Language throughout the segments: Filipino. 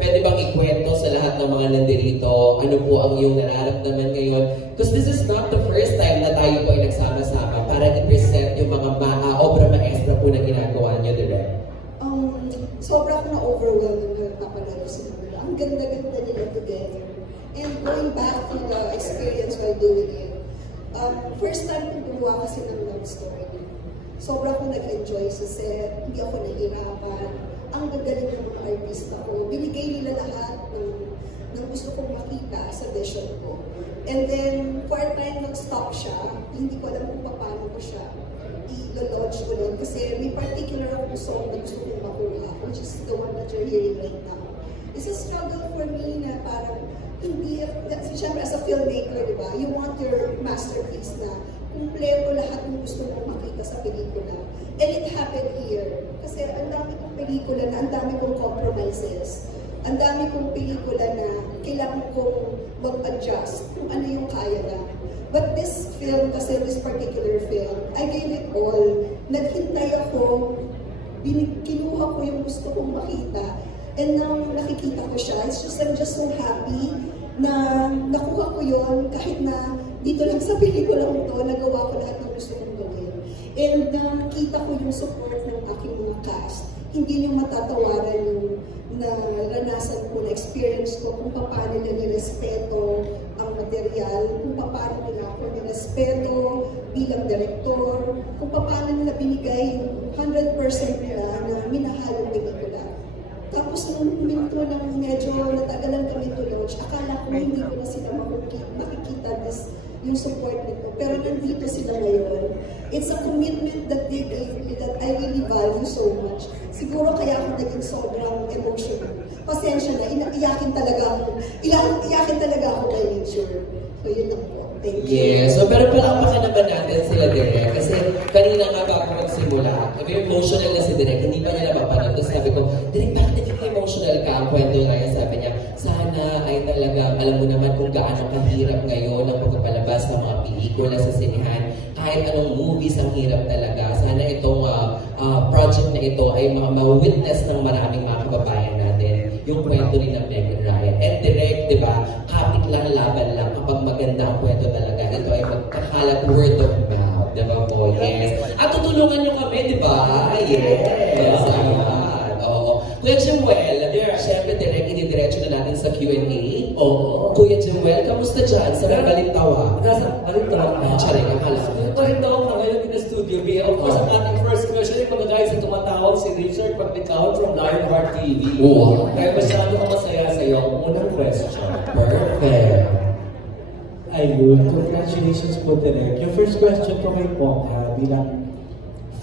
pwede bang ikwento sa lahat ng mga nandirito ano po ang iyong nararamdaman ngayon? Because this is not the first time na tayo po ay nagsama-sama para i-present yung mga obra maestra po na ginagawa niyo, direct. Sobra akong na-overwhelmed na kapalaro sa nila. Ang ganda-ganda nila together. And going back to the experience while doing it, first time kong gumawa kasi ng love story. Sobra akong nag-enjoy sa set, hindi ako nahihirapan. Ang gagaling ng mga artista ko. Binigay nila lahat ng gusto kong makita sa vision ko. And then, for a time, nag-stop siya. Hindi ko alam kung paano ko siya i-launch ko nun. Kasi may particular akong song na gusto kong makuha, which is the one that you're hearing right now. It's a struggle for me na parang hindi, siyempre as a filmmaker, di ba? You want your masterpiece na kumpleto lahat ng gusto mong makita sa pelikula. And it happened here. Kasi ang dami kong pelikula na, ang dami kong compromises. Ang dami kong pelikula na kailangan kong mag-adjust kung ano yung kaya na. But this film, kasi this particular film, I gave it all. Naghintay ako, kinuha ko yung gusto kong makita. And now, nakikita ko siya. I'm just so happy na nakuha ko yun kahit na dito lang sa pelikulang to, nagawa ko lahat ng gusto kong gawin. And nakita ko yung support ng aking mga cast. Hindi niyo matatawaran yung naranasan ko, na-experience ko, kung paano nila nirespeto ang material, kung paano nila ako nirespeto bilang direktor, kung paano nila binigay yung 100% nila na minahal ang pelikula. Tapos nung minto ng medyo natagalan kami to launch, akala ko hindi ko na sila makikita yung support nito. Pero nandito sila ngayon. It's a commitment that they gave me that I really value so much. Siguro kaya ako naging sobrang emotional. Pasensya na, iyakin talaga ako by nature. So yun lang po. Thank you. Yes, so pero palakpakan naman natin sila Direk. Kasi kanina nga ba ako nagsimula, very emotional na si Direk, hindi pa niya napapanood. Tapos sabi ko, Direk, bakit naging emotional ka? Ang kwento ngayon, sabi niya, sana ay talagang, alam mo naman kung gaano kahirap ngayon ang pagpapalabas ng mga pelikula sa sinihan. Kahit anong movies, ang hirap talaga. Sana itong project na ito ay ma-witness ng maraming mga kababayan natin. Yung kwento ni ng Meg and Ryan. And Direk, di ba, kapit lang, laban lang. Kapag maganda ang kwento talaga, ito ay magkakalat word of mouth. Di ba po? Yes. At tutulungan nyo kami, di ba? Yes. Oo. Kuya Jemuel, syempre Direk, inidiretso na natin sa Q&A. Oo. Kuya Jemuel, kamusta dyan sa Balintawa? Balintawa. Charay, akala ko. Balintawa na ngayon in the studio. Of course, ang ating first question ay pag-drive sa tumatawag si Richard Pagdikaw from Lionheart TV. Wow. Kaya masyado ka masaya sa iyo. Unang question. Perfect. Ayun, congratulations po Direk. Yung first question ko kay Pongha, bilang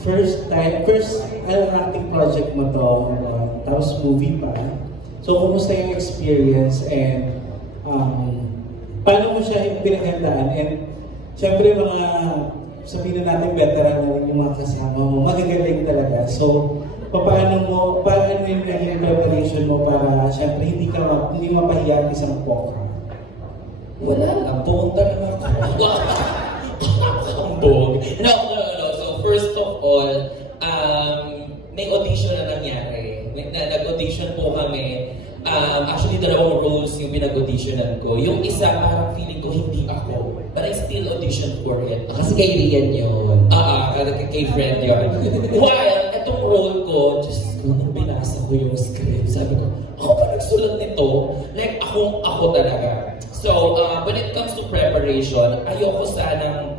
first acting project mo to, tapos movie pa. So, kumusta yung experience and paano mo siya pinaghandaan? And syempre mga sabihin na natin veteran na rin yung mga kasama mo, magagaling talaga. So, paano yung naging preparation mo para syempre hindi mapahiya ang isang Pongha? Wala lang, buong talaga ako. Hambog. No. So, first of all, may audition na nangyari. Nag-audition po kami. Actually, dalawang roles yung pinag-auditionan ko. Yung isa, parang feeling ko hindi ako. But I still auditioned for it. Kasi kay Rian yun. Kay friend yun. While, itong role ko, just nung binasa ko yung script, sabi ko, ako pa nagsulat nito? Like, ako talaga. So, when it comes to preparation, ayoko sanang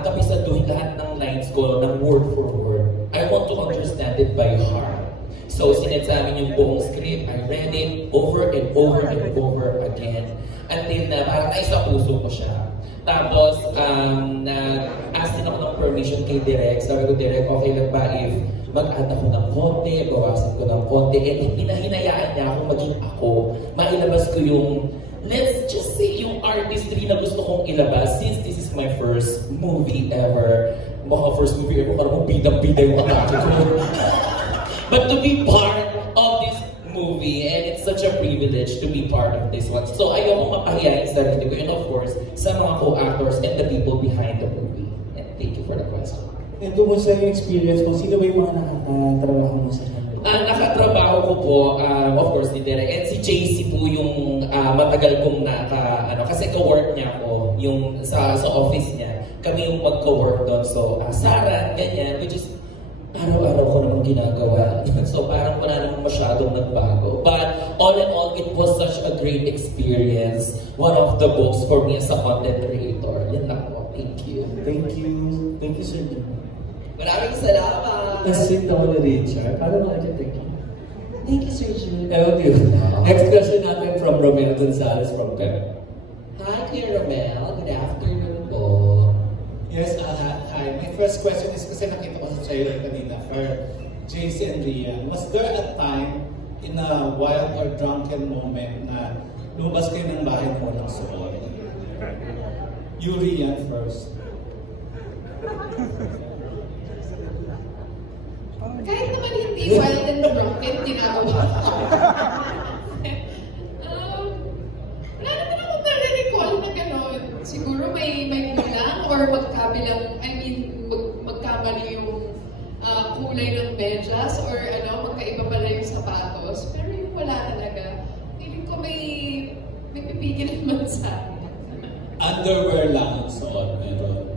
kapisaduhin lahat ng lines ko ng word for word. I want to understand it by heart. So, sinend sa amin yung buong script. I read it over and over and over again until na parang ay sa puso ko siya. Tapos, nag-ask din ako ng permission kay Direk. Sabi ko, Direk, okay lang ba if mag-add ako ng konti, bawasan ko ng konti, and pinahinayaan niya ako maging ako. Mailabas ko yung, let's just say, yung artistry na gusto kong ilabas since this is my first movie ever. Baka first movie ever, parang bidang-bida yung atake ko. But to be part of this movie, and it's such a privilege to be part of this one. So ayoko mapahiyain sa sarili ko, and of course, sa mga co-actors and the people behind the movie. And thank you for the question. And kumusta yung experience mo? Sino ba yung mga nakatrabaho mo sa kanila? Nakatrabaho ko po, of course, ni Derek. And si JC po yung matagal kong kasi ka-work niya ako, yung sa office niya. Kami yung magka-work doon. So, Sarah, ganyan, which is araw-araw ko namang ginagawa. So, parang wala namang masyadong nagbago. But, all in all, it was such a great experience. One of the books for me as a content creator. Yan lang po. Thank you. Thank you. Thank you, Sir. Maraming salamat! Nasweet ako ni Richard. Paano mga thank you? Thank you, Sir Jude. Thank you. Next question natin from Romel Gonzalez from Pep. Hi, Kuya Romel. Good afternoon po. Yes, hi. My first question is kasi nakita ko sa trailer kanina for JC and Rian. Was there a time in a wild or drunken moment na lumabas kayo ng bahay mo ng suot? You, Rian, first. Kahit naman hindi wild and drunken, ginagawa. Wala naman akong nare-recall na gano'n. Siguro may kulang or magkamali yung kulay ng medyas or magkaiba pala yung sapatos. Pero yung wala talaga. Feeling ko may pipigil naman sa akin. Underwear lang ang suot, meron.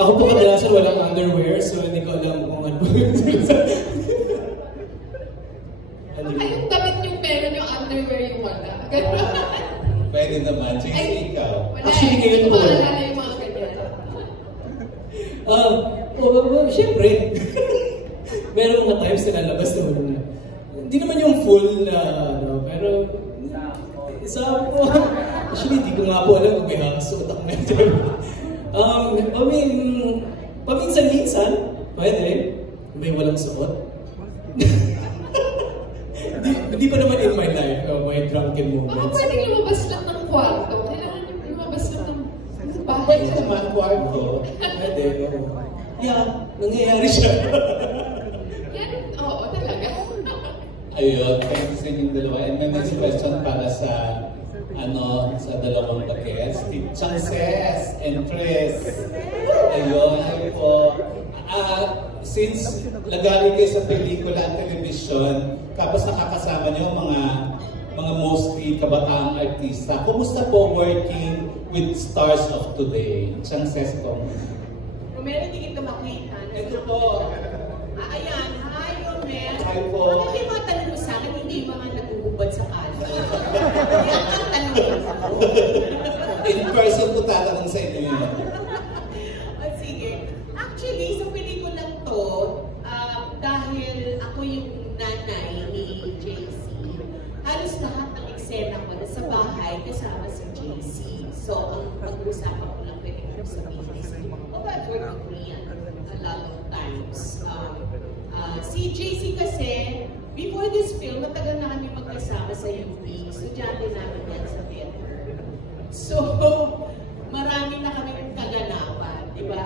Ako po kadalasan walang underwear, so hindi ko alam kung ano yun. Ay, yung damit yung meron, yung underwear yung wala. Pwede naman. JC, ikaw. Wala Actually, ngayon hindi po. ko maalala yung mga ganyan. Siyempre, meron mga times na lalabas na hindi naman yung full na, pero isa po. Actually, hindi ko nga po alam kung may hakasuot ako nito. Paminsan-minsan, pwede. May walang suot. Hindi pa naman in my life, may drunken moments. Baka pwedeng lumabas lang ng kwarto. Kailangan yung lumabas lang ng bahay. Pwede naman, kwarto. Pwede, oo. Yeah, nangyayari siya. Yan, oo, talaga. Ayun, thank you sa inyong dalawa. And my next question para sa dalawang bagets. Chances and Chris. Ayun, ayun po. Since nagaling kayo sa pelikula at television, tapos nakakasama niyo mga mostly kabataang artista, kumusta po working with stars of today? Chances po. Romel, hindi kita makita. Ito po. Ayan, hi Romel. Hi po. Bakit yung mga tanong mo sa akin, hindi yung mga nagugubad sa kalye? Yan ang tanong mo. In person po tatanong sa inyo yun. O sige. Actually, sa pelikulang to, dahil ako yung nanay ni JC, halos lahat ng eksena ko na sa bahay kasama si JC. So, ang pag-usapan ko lang pwede ko sabihin is, I've worked with Rian a lot of times. Si JC kasi, before this film, matagal na kami magkasama sa UP. Estudyante namin yan sa theater. So, marami na kami kaganapan, di ba?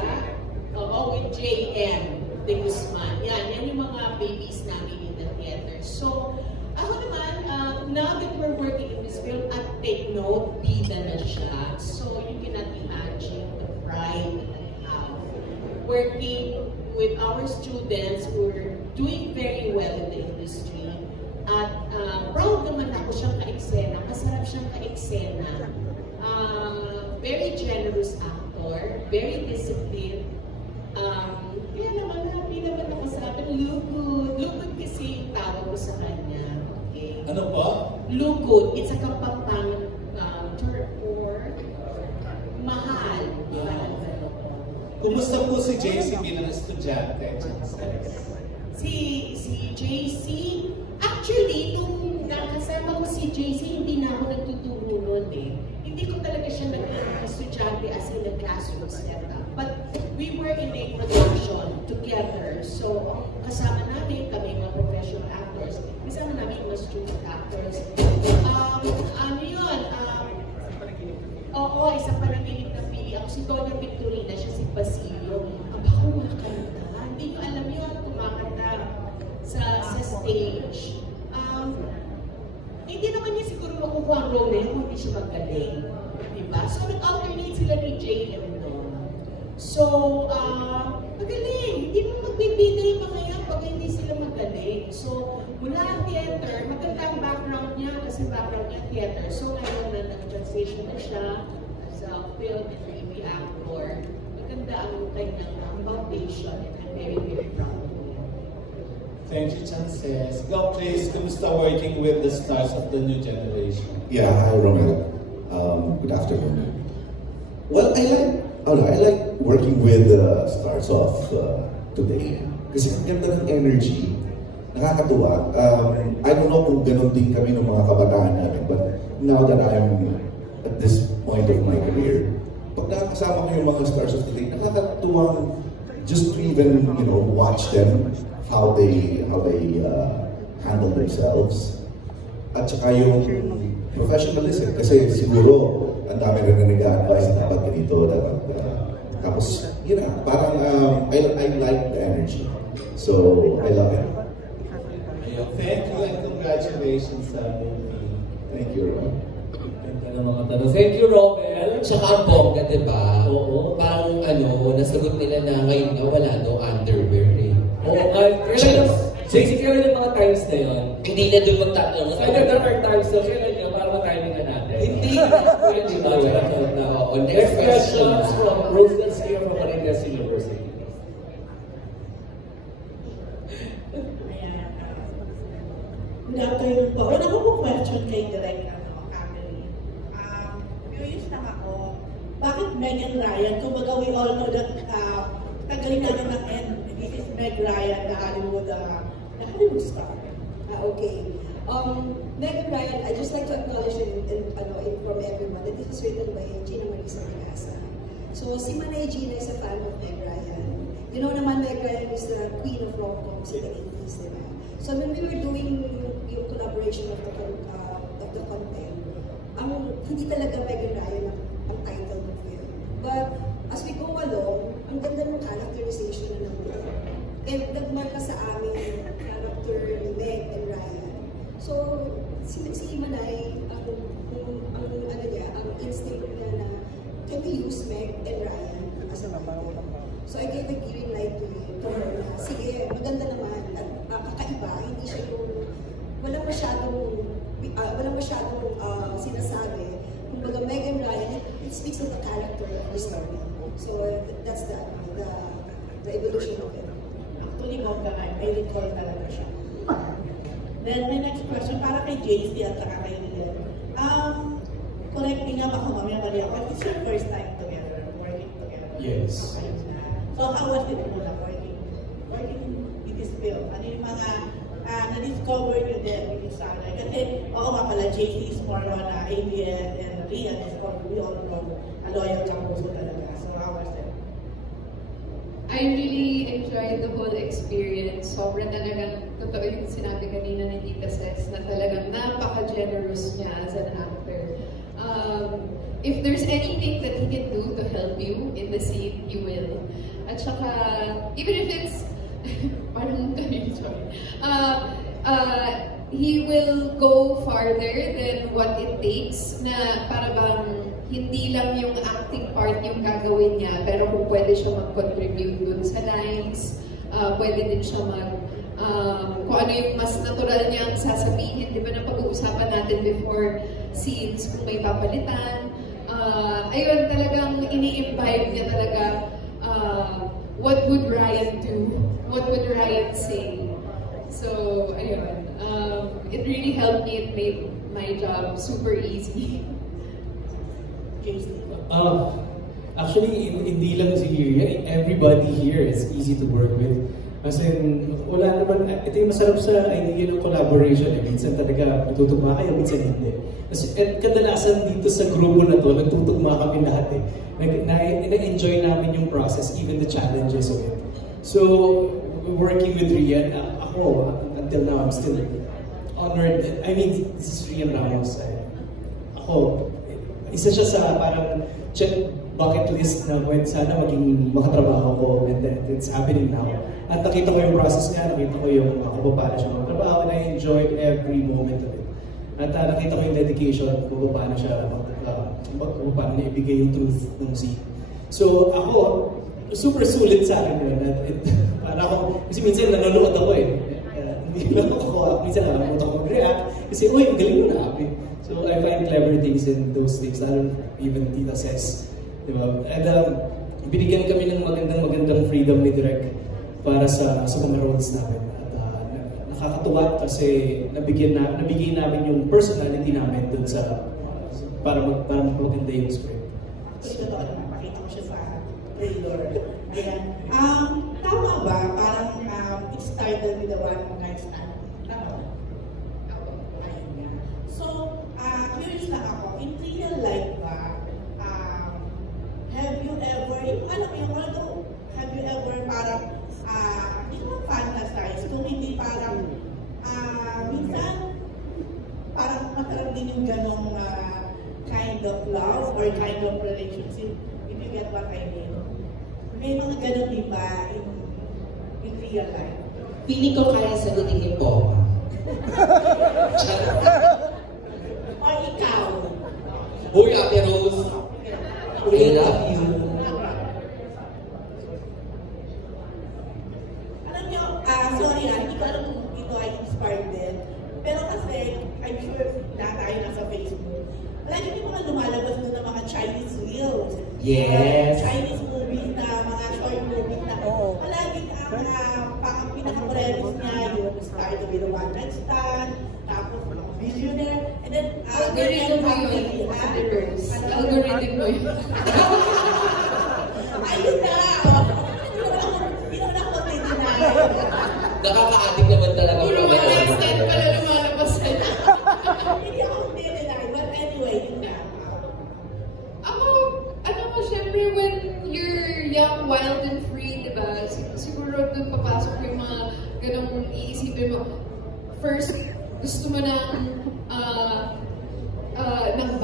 With JM de Guzman. Yan yung mga babies namin in the theater. So, ako naman, now that we're working in this film, at take note, bida na siya. So, you cannot imagine the pride that I have working with our students who are doing very well in the industry. At proud naman ako siyang ka-eksena. Masarap siyang ka-eksena. Very generous actor. Very disciplined. Kaya naman, happy naman ako sa akin. Lugod. Lugod kasi yung tawag ko sa kanya. Okay? Ano po? Lugod. It's a kapampangan term for mahal. Parang gano'n. Kumusta po si JC bilang estudyante? Si JC, actually, nung nakasama ko si JC, hindi na ako nagtuturo nun eh. Hindi ko talaga siya nag-estudyante as in a classroom setup. But we were in a production together. So, kasama namin, kami mga professional actors, kasama namin mga student actors. Isa panaginip na pili ako. Si Doña Victorina, siya si Basilio. Aba, kumakanta. Hindi ko alam yun, kumakanta sa stage. Hindi naman niya siguro makukuha ang role na yun, hindi siya magaling. Diba? So, nag-alternate sila ni JM doon. So, magaling. Hindi mo magbibida yung mga yan pag hindi sila magaling. So, mula theater, maganda ang background niya kasi background niya theater. So, ngayon na nag-transition na siya as a film and TV actor. Maganda ang kanyang foundation and I'm very, very proud of him. Thank you, Chances. Go, please. Kumusta working with the stars of the new generation? Yeah, hi, Romel. Good afternoon. Well, I like working with the stars of today. Kasi ang ganda ng energy, nakakatuwa. I don't know kung ganun din kami ng mga kabataan namin, but now that I'm at this point of my career, pag nakakasama ko yung mga stars of today, nakakatuwang just to even, watch them, how they handle themselves. At saka yung professionalism, kasi siguro ang dami rin na nag-a-advise na dapat ganito, dapat tapos, parang I like the energy. So, I love it. Thank you and congratulations sa movie. Thank you, Ron. Ganda ng mga tanong. Thank you, Romel. Tsaka ang bongga, diba? Oo. Parang nasagot nila na ngayon nga wala daw underwear eh. Oo, JC, kailan yung mga times na yun? Hindi na doon magtatanong. There are times na kailan yun para matiming na natin. Hindi. Hindi na. Next question from Rose Garcia from Marinas University. Good afternoon po. Una ko po question kay Direk Camille. Curious lang ako, bakit Megan Ryan? Kumbaga we all know that tagaling natin ng end. This is Meg Ryan, the Hollywood star. Okay. Megan Ryan, I just like to acknowledge from everyone that this is written by Gina Marisa Pagasa. So, si Manay Gina is a fan of Meg Ryan. You know naman, Meg Ryan is the queen of rom-coms in the 80s, diba? So, when we were doing yung collaboration of the content, hindi talaga Megan Ryan ang title ng film. But, as we go along, ang ganda ng characterization na naman. And nagmarka sa aming character ni Meg and Ryan. So, si Manay, ang instinct niya na, can we use Meg and Ryan as a title? So, I gave a green light to her na, sige, maganda naman, at kakaiba, hindi siya yung, walang masyadong sinasabi. Kumbaga, Meg and Ryan, it speaks of the character of the story. So, that's the evolution of it. Actually, I recall talaga siya. Then, my next question, para kay JC at saka kay Lian. Correct me nga ba kung mali ako, it's your first time together, working together? Yes. So, how was it muna working with this film? Ano yung mga na-discover nyo din with each other? Kasi, oo nga pala, JC is more on ABS and Rian is we all know a loyal kapuso talaga. So, how was it? I really enjoyed the whole experience. Sobrang talagang, totoo yung sinabi kanina ni Tita Ses, na talagang napaka-generous niya as an actor. If there's anything that he can do to help you in the scene, he will. At saka, even if it's, parang sorry, he will go farther than what it takes na para bang hindi lang yung acting part yung gagawin niya, pero kung pwede siya mag-contribute dun sa lines, pwede din siya kung ano yung mas natural niyang sasabihin, di ba na pag-uusapan natin before scenes, kung may papalitan. Ayun, talagang ini-imbibe niya talaga what would Ryan do? What would Ryan say? So, ayun. It really helped me. It made my job super easy. Actually, hindi lang si Rian. Everybody here is easy to work with. As in, wala naman, ito yung masarap sa idea ng collaboration. Minsan talaga matutugma kayo, minsan hindi. At kadalasan dito sa grupo na to, nagtutugma kami lahat eh. Na-enjoy namin yung process, even the challenges of it. So, working with Rian, ako, until now, I'm still honored. I mean, this is Rian Ramos. Ako, isa siya sa parang check bucket list na sana maging makatrabaho ko, and then it's happening now. At nakita ko yung process niya, nakita ko yung kung paano siya magtrabaho, and I enjoyed every moment of it. At nakita ko yung dedication, kung paano siya, kung paano niya ibigay yung truth ng scene. So ako, super sulit sa akin yun. Para ako, kasi minsan nanonood ako eh. Hindi lang ako, minsan nanonood ako mag-react. Kasi, uy, ang galing mo na, Abi. So, I find clever things in those things. I don't even Tita Says. Diba? And binigyan kami ng magandang freedom ni Direk para sa mga roles namin. At nakakatuwa kasi nabigay namin yung personality namin dun sa para maganda yung script. Ito totoo naman, makita ko siya sa trailer. Ayan. Tama ba? Parang it started with the one night stand. Tama ba? Ayun nga. So, curious lang ako, in real life ba, have you ever, alam mo yung although, have you ever parang, hindi ko fantasize, kung hindi parang, minsan, parang masarap din yung ganong kind of love or kind of relationship, if you get what I mean. May mga ganon din ba in real life? Feeling ko kaya sagutin ni Poma. Or ikaw? Uy, Ate Rose! I love you! Alam niyo, sorry hindi ko alam kung ito ay inspired din. Pero kasi, I'm sure lahat tayo nasa Facebook. Lagi may mga lumalabas doon ng mga Chinese reels. Yes! Chinese movies na, mga short movies na. Palaging ang pinaka-premise niya yung start with a one night stand, tapos billionaire, and then algorithm mo yun. Algorithm mo yun. Ayun na! Hindi naman ako mag-deny. Nakaka-addict naman talaga. Puro one night stand pala lumalabas sa'yo. Hindi ako mag-deny, but anyway, yun na. Ako, syempre when you're young, wild and free, diba? Siguro dun papasok yung mga ganong iisipin mo. First, gusto mo ng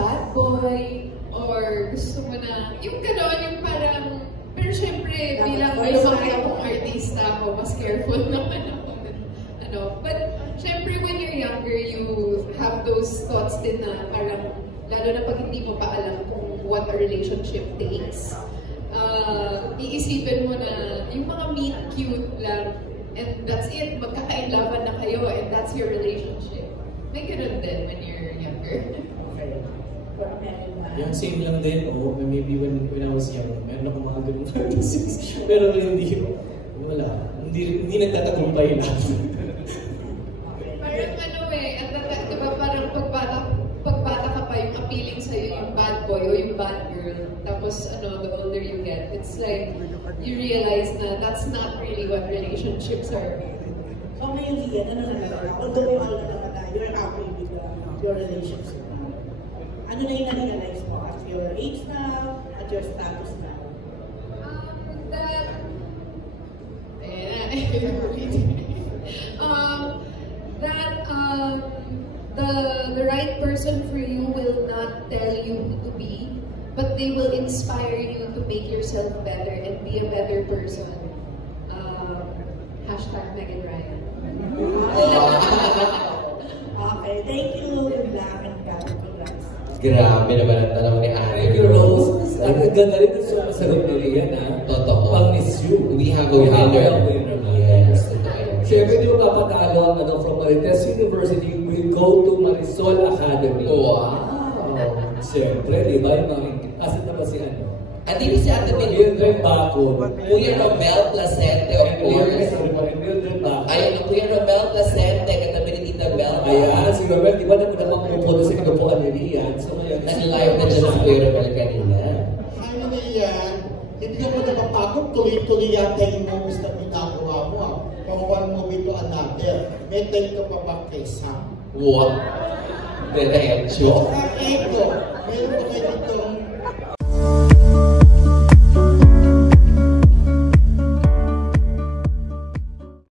bad boy, or gusto mo na, yung gano'n, yung parang, pero syempre, bilang akong artista ako, mas careful naman ako. But syempre, when you're younger, you have those thoughts din na parang, lalo na pag hindi mo pa alam kung what a relationship takes. Iisipin mo na yung mga meet cute lang, and that's it, magkakailaban na kayo, and that's your relationship. May ganun din when you're younger. Yung same lang din, maybe when I was young, meron akong mga ganung fantasies. Pero hindi, wala. Hindi nagtatagumpay lang. Parang diba parang pagbata ka pa, yung appealing sa'yo yung bad boy o yung bad girl. Tapos the older you get, it's like, you realize na that's not really what relationships are. So ngayon, Ian, ano na talaga? Although we all know naman na you're happy with your relationship. Ano na yung na-realize mo at your age now, at your status now? The right person for you will not tell you who to be, but they will inspire you to make yourself better and be a better person. #Megan Ryan. Okay, thank you, Black and congrats. Grabe naman ang tanong ni Ari Rose. Ang ganda rin sa sagot ni Rian, ha? Totoo. Pang-miss you. We have a winner. Yes. Siyempre, di mo papatalo from Marites University, we go to Marisol Academy. Wow! Siyempre, di ba? Asan na ba si ano? Andito si Ate Mildred Baco. Kuya Romel Placente, of course. Ayun, ang Kuya Romel Placente, katabi ni Tita Mel. Ayan, si Romel, di ba naman pupunta sa kinupuan ni Rian? So, nag-live na dyan si Kuya Romel kanina. Ano na yan? Hindi ka mo napapagod, tuloy-tuloy yata yung movies na ginagawa mo. From one movie to another. May time ka pa ba kay Sam? Wow! Diretso. Ito, meron ba kayo dito